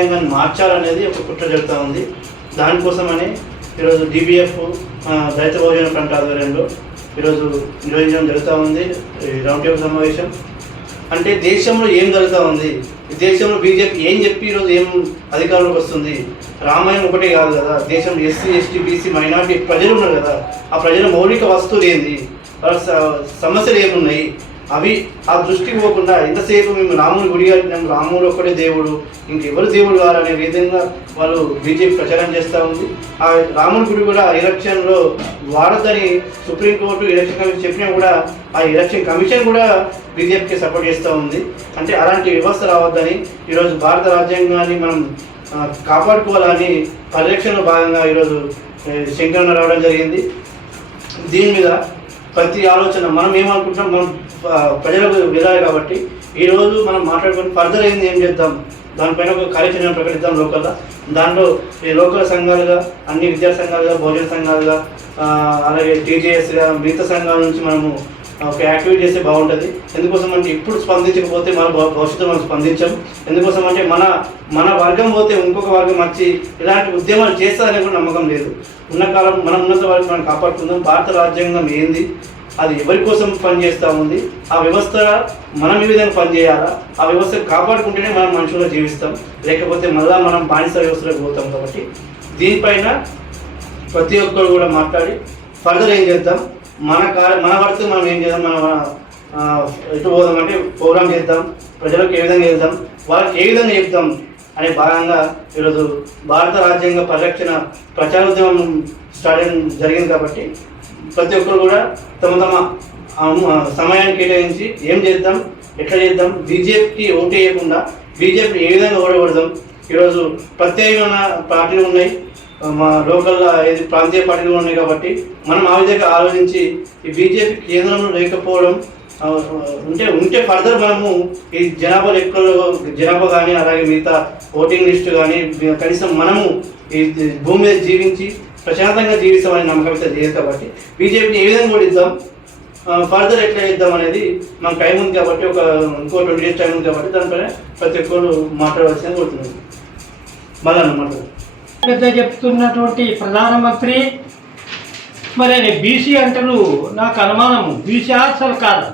రాజ్యాంగాన్ని మార్చాలనేది ఒక కుట్ర జరుగుతూ ఉంది. దానికోసమని ఈరోజు డిబిఎఫ్ దళిత భోజన ఫ్రంట్ ఆధ్వర్యంలో ఈరోజు నిర్వహించడం జరుగుతూ ఉంది. ఈ రౌండ్ టేబుల్ సమావేశం. అంటే దేశంలో ఏం జరుగుతూ ఉంది? దేశంలో బీజేపీ ఏం చెప్పి ఈరోజు ఏం అధికారంలోకి వస్తుంది? రామాయణం ఒకటే కాదు కదా. దేశంలో ఎస్సీ ఎస్టీ బీసీ మైనార్టీ ప్రజలు ఉన్నారు కదా. ఆ ప్రజల మౌలిక వస్తువులు ఏంది? వాళ్ళ సమస్యలు ఏమున్నాయి? అవి ఆ దృష్టికి పోకుండా ఎంతసేపు మేము రాముని గుడి కట్టినాం. రాముడు ఒక్కడే దేవుడు. ఇంకెవరు దేవుడు కారనే విధంగా వాళ్ళు బీజేపీ ప్రచారం చేస్తూ ఉంది. ఆ రాముని గుడి కూడా ఎలక్షన్లో వాడద్దని సుప్రీంకోర్టు ఎలక్షన్ కమిషన్ చెప్పినా కూడా ఆ ఎలక్షన్ కమిషన్ కూడా బీజేపీకి సపోర్ట్ చేస్తూ ఉంది. అంటే అలాంటి వ్యవస్థ రావద్దని ఈరోజు భారత రాజ్యాంగాన్ని మనం కాపాడుకోవాలని పరిరక్షణలో భాగంగా ఈరోజు ఏ, శంకరన్న రావడం జరిగింది. దీని మీద ప్రతి ఆలోచన మనం ఏమనుకుంటున్నాం? మనం ప్రజలకు వెళ్ళాలి కాబట్టి ఈరోజు మనం మాట్లాడుకుని ఫర్దర్ ఏంది ఏం చేద్దాం? దానిపైన ఒక కార్యాచరణ ప్రకటిద్దాం లోకల్గా దాంట్లో ఈ లోకల్ సంఘాలుగా అన్ని విద్యా సంఘాలుగా భోజన సంఘాలుగా అలాగే టీజేఎస్గా మిగతా సంఘాల నుంచి మనము ఒక యాక్టివేట్ చేస్తే బాగుంటుంది. ఎందుకోసం అంటే ఇప్పుడు స్పందించకపోతే మన భవ- భవిష్యత్తులో మనం స్పందించాం ఎందుకోసం అంటే మన మన వర్గం పోతే ఇంకొక వర్గం వచ్చి ఇలాంటి ఉద్యమాలు చేస్తారనే కూడా నమ్మకం లేదు. ఉన్న కాలం మనం ఉన్నంత వరకు మనం కాపాడుకుందాం. భారత రాజ్యాంగం ఏంది? అది ఎవరి కోసం పనిచేస్తూ ఉంది? ఆ వ్యవస్థ మనం ఏ విధంగా పనిచేయాలా? ఆ వ్యవస్థ కాపాడుకుంటేనే మనం మనుషులుగా జీవిస్తాం. లేకపోతే మళ్ళీ మనం బానిస వ్యవస్థలోకి పోతాం కాబట్టి దీనిపైన ప్రతి ఒక్కరు కూడా మాట్లాడి ఫర్దర్ ఏం చేద్దాం? మన కార్య మన వరకు మనం ఏం చేద్దాం? మన ఎటు పోదాం అంటే ప్రోగ్రామ్ చేద్దాం. ప్రజలకు ఏ విధంగా చేద్దాం? వాళ్ళకి ఏ విధంగా చెప్తాం? అనే భాగంగా ఈరోజు భారత రాజ్యాంగ పరిరక్షణ ప్రచారోద్యమం స్టార్ట్ జరిగింది కాబట్టి ప్రతి ఒక్కరు కూడా తమ తమ సమయాన్ని కేటాయించి ఏం చేద్దాం ఎట్లా చేద్దాం బీజేపీకి ఓటు వేయకుండా బీజేపీ ఏ విధంగా ఓడగొడదాం? ఈరోజు ప్రత్యేకమైన పార్టీలు ఉన్నాయి. మా లోకల్ ఏది ప్రాంతీయ పార్టీలు ఉన్నాయి కాబట్టి మనం ఆ విధంగా ఆలోచించి ఈ బీజేపీ కేంద్రంలో లేకపోవడం ఉంటే ఉంటే ఫర్దర్ మనము ఈ జనాభా లెక్కలు జనాభా కానీ అలాగే మిగతా ఓటింగ్ లిస్ట్ కానీ కనీసం మనము ఈ భూమి మీద జీవించి ప్రశాంతంగా జీవిస్తామని నమ్మకం అయితే లేదు కాబట్టి బీజేపీని ఏ విధంగా ఓడిద్దాం? ఫర్దర్ ఎట్లా ఇద్దాం అనేది మాకు టైం ఉంది కాబట్టి ఒక ఇంకో ట్వంటీ డేస్ టైం ఉంది కాబట్టి దానిపైన ప్రతి ఒక్కరు మాట్లాడవలసింది కోరుతున్నాను. మళ్ళీ మాట్లాడు. పెద్ద చెప్తున్నటువంటి ప్రధానమంత్రి మరి ఆయన బీసీ అంటారు నాకు అనుమానము. బీసీ అసలు కాదు.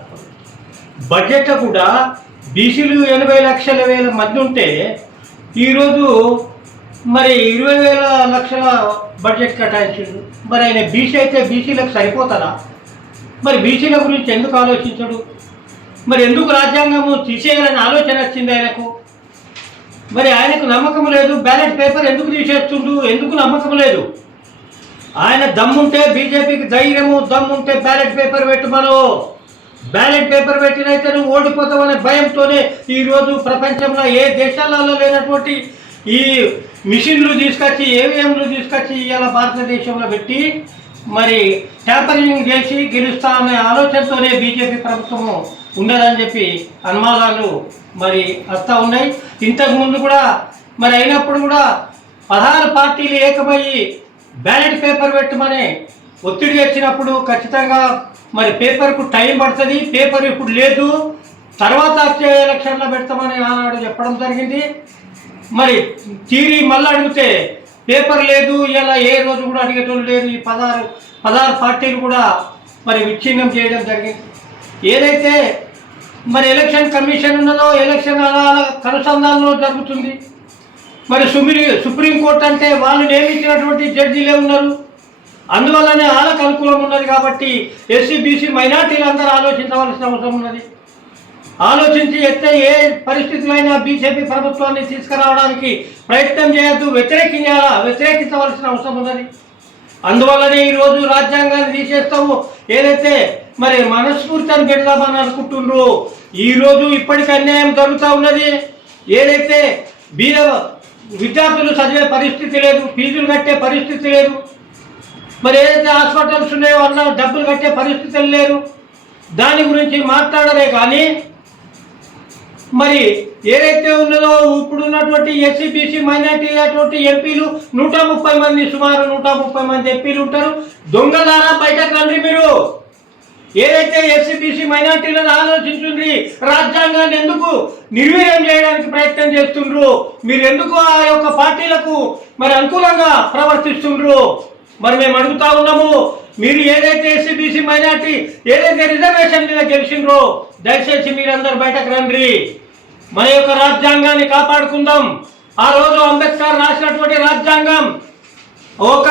బడ్జెట్ కూడా బీసీలు ఎనభై లక్షల వేల మంది ఉంటే ఈరోజు మరి ఇరవై వేల లక్షల బడ్జెట్ కేటాయించాడు. మరి ఆయన బీసీ అయితే బీసీలకు సరిపోతారా మరి బీసీల గురించి ఎందుకు ఆలోచించడు? మరి ఎందుకు రాజ్యాంగము తీసేయాలని ఆలోచన వచ్చింది ఆయనకు? మరి ఆయనకు నమ్మకం లేదు బ్యాలెట్ పేపర్ ఎందుకు తీసేస్తుండు? ఎందుకు నమ్మకం లేదు? ఆయన దమ్ముంటే బీజేపీకి ధైర్యము దమ్ముంటే బ్యాలెట్ పేపర్ పెట్టమను బ్యాలెట్ పేపర్ పెట్టినైతే నువ్వు ఓడిపోతావనే భయంతోనే ఈరోజు ప్రపంచంలో ఏ దేశాలలో లేనటువంటి ఈ మిషన్లు తీసుకొచ్చి ఏవిఎంలు తీసుకొచ్చి ఇవాళ భారతదేశంలో పెట్టి మరి ట్యాంపరింగ్ చేసి గెలుస్తా అనే ఆలోచనతోనే బీజేపీ ప్రభుత్వము ఉండదని చెప్పి అనుమానాలు మరి వస్తూ ఉన్నాయి. ఇంతకుముందు కూడా మరి అయినప్పుడు కూడా పదహారు పార్టీలు ఏకమయ్యి బ్యాలెట్ పేపర్ పెట్టమని ఒత్తిడి తెచ్చినప్పుడు ఖచ్చితంగా మరి పేపర్కు టైం పడుతుంది పేపర్ ఇప్పుడు లేదు తర్వాత వచ్చే ఎలక్షన్లో పెడతామని ఆనాడు చెప్పడం జరిగింది. మరి తీరి మళ్ళీ అడిగితే పేపర్ లేదు ఇలా ఏ రోజు కూడా అడిగేటోళ్ళు లేదు ఈ పదహారు పదహారు పార్టీలు కూడా మరి విచ్ఛిన్నం చేయడం జరిగింది. ఏదైతే మరి ఎలక్షన్ కమిషన్ ఉన్నదో ఎలక్షన్ అలా కనుసంధానంలో జరుగుతుంది. మరి సుమిరి సుప్రీంకోర్టు అంటే వాళ్ళు నియమించినటువంటి జడ్జీలే ఉన్నారు. అందువల్లనే వాళ్ళకు అనుకూలం ఉన్నది కాబట్టి ఎస్సీ బీసీ మైనార్టీలు అందరూ ఆలోచించవలసిన అవసరం ఉన్నది. ఆలోచించి ఎత్తే ఏ పరిస్థితులైనా బీజేపీ ప్రభుత్వాన్ని తీసుకురావడానికి ప్రయత్నం చేయొద్దు. వ్యతిరేకించాలా? వ్యతిరేకించవలసిన అవసరం ఉన్నది. అందువల్లనే ఈరోజు రాజ్యాంగాన్ని తీసేస్తాము. ఏదైతే మరి మనస్ఫూర్తిని పెడదామని అనుకుంటున్నారు ఈరోజు ఇప్పటికీ అన్యాయం జరుగుతూ ఉన్నది. ఏదైతే బీద విద్యార్థులు చదివే పరిస్థితి లేదు ఫీజులు కట్టే పరిస్థితి లేదు మరి ఏదైతే హాస్పిటల్స్ ఉన్నాయో అన్న డబ్బులు కట్టే పరిస్థితులు లేరు. దాని గురించి మాట్లాడరే కానీ మరి ఏదైతే ఉన్నదో ఇప్పుడు ఉన్నటువంటి ఎస్సీ బీసీ మైనార్టీ అటువంటి ఎంపీలు నూట ముప్పై మంది సుమారు నూట ముప్పై మంది ఎంపీలు ఉంటారు. దొంగలారా బయటకు రండి మీరు. ఏదైతే ఎస్సీ బీసీ మైనార్టీలను ఆలోచించుండ్రి రాజ్యాంగాన్ని ఎందుకు నిర్వీర్యం చేయడానికి ప్రయత్నం చేస్తుండ్రు? మీరు ఎందుకు ఆ యొక్క పార్టీలకు మరి అనుకూలంగా ప్రవర్తిస్తుండ్రు? మరి మేము అడుగుతా ఉన్నాము మీరు ఏదైతే ఎస్సీ బీసీ మైనార్టీ ఏదైతే రిజర్వేషన్ మీద గెలిచిండ్రో దయచేసి మీరందరూ బయటకు రండి. మన యొక్క రాజ్యాంగాన్ని కాపాడుకుందాం. ఆ రోజు అంబేద్కర్ రాసినటువంటి రాజ్యాంగం ఒక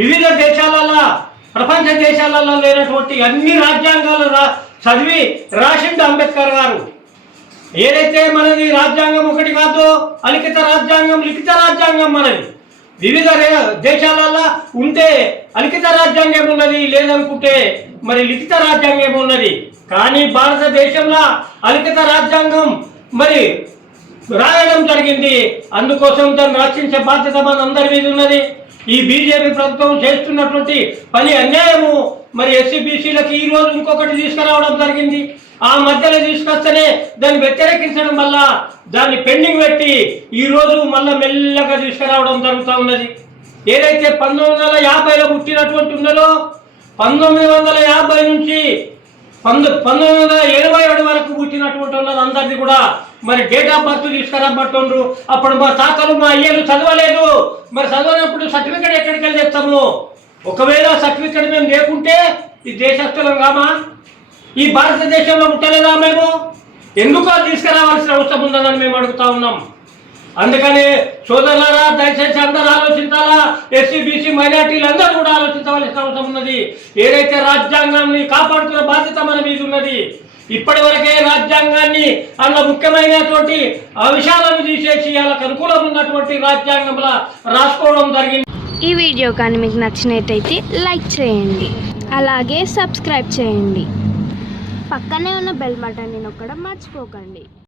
వివిధ దేశాలలో ప్రపంచ దేశాలలో లేనటువంటి అన్ని రాజ్యాంగాలు రా చదివి రాసిండు అంబేద్కర్ గారు. ఏదైతే మనది రాజ్యాంగం ఒకటి కాదు అలిఖిత రాజ్యాంగం లిఖిత రాజ్యాంగం మనది. వివిధ దేశాలలో ఉంటే అలిఖిత రాజ్యాంగం ఉన్నది లేదనుకుంటే మరి లిఖిత రాజ్యాంగం ఉన్నది. కానీ భారతదేశంలో అలిఖిత రాజ్యాంగం మరి రాయడం జరిగింది. అందుకోసం దాన్ని రక్షించే బాధ్యత మనందరి మీద ఉన్నది. ఈ బీజేపీ ప్రభుత్వం చేస్తున్నటువంటి పని అన్యాయము. మరి ఎస్సీ బీసీలకు ఈ రోజు ఇంకొకటి తీసుకురావడం జరిగింది. ఆ మధ్యలో తీసుకొస్తేనే దాన్ని వ్యతిరేకించడం వల్ల దాన్ని పెండింగ్ పెట్టి ఈ రోజు మెల్లగా తీసుకురావడం జరుగుతూ ఉన్నది ఏదైతే పంతొమ్మిది వందల యాభైలో పుట్టినటువంటి ఉన్నదో పంతొమ్మిది వందల యాభై నుంచి పంతొ పంతొమ్మిది వందల ఇరవై ఏడు వరకు పుట్టినటువంటి ఉన్నది అందరిది కూడా మరి డేట్ ఆఫ్ బర్త్ తీసుకురమ్మంటుండ్రు. అప్పుడు మా తాతలు మా అయ్యలు చదవలేదు. మరి చదవనప్పుడు సర్టిఫికేట్ ఎక్కడికి వెళ్ళి తెస్తాము? ఒకవేళ సర్టిఫికేట్ మేము లేకుంటే ఈ దేశస్తులం కామా ఈ భారతదేశంలో పుట్టలేదా మేము? ఎందుకు తీసుకురావాల్సిన అవసరం ఉందని మేము అడుగుతా ఉన్నాం. అందుకని సోదరులారా దయచేసి అందరూ ఆలోచించాలా? ఎస్సీ బీసీ మైనార్టీలు అందరూ కూడా ఆలోచించవలసిన అవసరం ఉన్నది. ఏదైతే రాజ్యాంగాన్ని కాపాడుకునే బాధ్యత మన మీద ఉన్నది ఇప్పటి వరకే రాజ్యాంగాన్ని అందులో ముఖ్యమైనటువంటి అంశాలను తీసేసి వాళ్ళకి అనుకూలం ఉన్నటువంటి రాజ్యాంగంలో రాసుకోవడం జరిగింది. ఈ వీడియో కానీ మీకు నచ్చినట్టయితే లైక్ చేయండి. అలాగే సబ్స్క్రైబ్ చేయండి. పక్కనే ఉన్న బెల్ బటన్ని నొక్కడం మర్చిపోకండి.